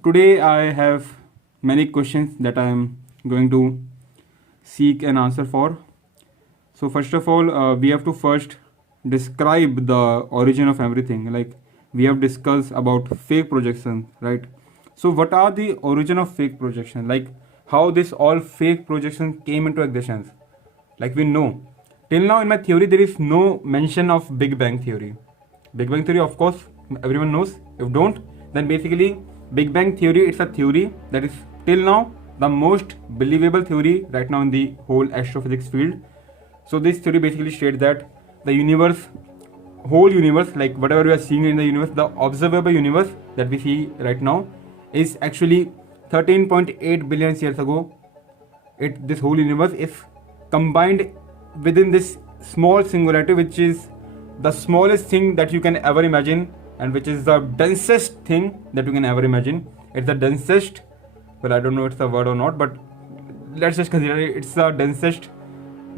Today I have many questions that I am going to seek an answer for. So first of all, we have to first describe the origin of everything. Like we have discussed about fake projection, right? So what are the origin of fake projection? Like how this all fake projection came into existence? Like we know, till now in my theory there is no mention of Big Bang theory. Big Bang theory, of course, everyone knows. If don't, then basically Big Bang theory, it's a theory that is till now the most believable theory right now in the whole astrophysics field. So this theory basically states that the universe, whole universe, like whatever we are seeing in the universe, the observable universe that we see right now, is actually 13.8 billion years ago. This whole universe is combined within this small singularity, which is the smallest thing that you can ever imagine, and which is the densest thing that you can ever imagine. It's the densest. Well, I don't know if it's a word or not, but let's just consider it's the densest.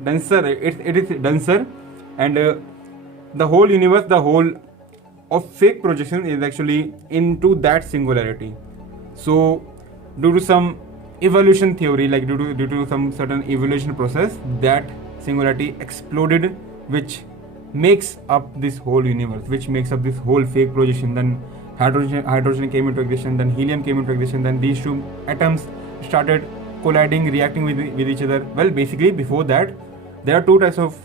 It is denser, and the whole universe, the whole of fake projection is actually into that singularity. So, due to some evolution theory, like due to some certain evolution process, that singularity exploded, which makes up this whole universe, which makes up this whole fake projection. Then hydrogen came into existence, then helium came into existence, then these two atoms started colliding, reacting with each other. Well, basically before that, there are two types of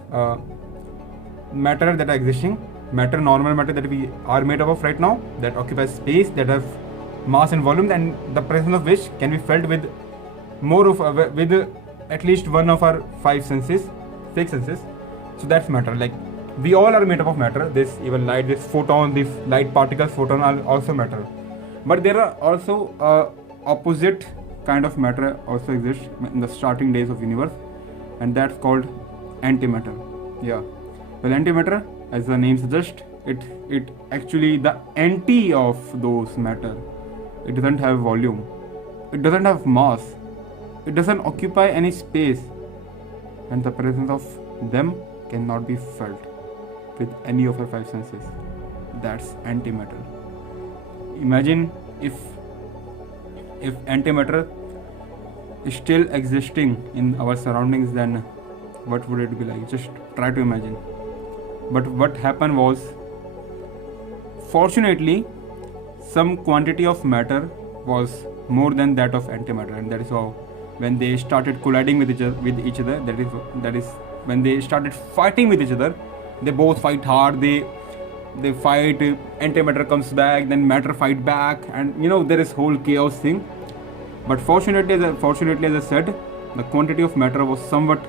matter that are existing. Matter, normal matter that we are made up of right now, that occupies space, that have mass and volume, and the presence of which can be felt with more of with at least one of our five senses, six senses. So that's matter. Like we all are made up of matter. This even light, this photon, these light particles, photon are also matter. But there are also opposite kind of matter also exists in the starting days of universe, and that's called antimatter. Yeah. Well, antimatter, as the name suggests, it actually the anti of those matter. It doesn't have volume. It doesn't have mass. It doesn't occupy any space, and the presence of them cannot be felt with any of our five senses. That's antimatter. Imagine if antimatter is still existing in our surroundings, then what would it be like? Just try to imagine. But what happened was, fortunately, some quantity of matter was more than that of antimatter, and that is how when they started colliding with each other, that is when they started fighting with each other. They both fight hard. They fight. Antimatter comes back, then matter fight back, and there is whole chaos thing. But fortunately, as I said, the quantity of matter was somewhat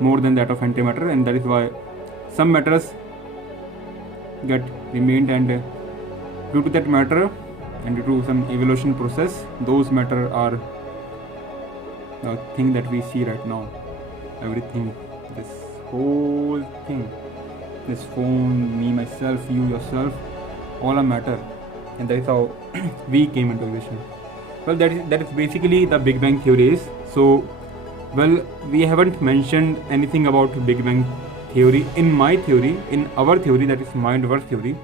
more than that of antimatter, and that is why some matters get remained, and due to that matter and due to some evolution process, those matter are the thing that we see right now. Everything, this whole thing, this phone, me, myself, you, yourself, all are matter, and that is how we came into existence. Well, that is basically the Big Bang theory is. So, well, we haven't mentioned anything about Big Bang theory in my theory, in our theory, that is mind-verse theory.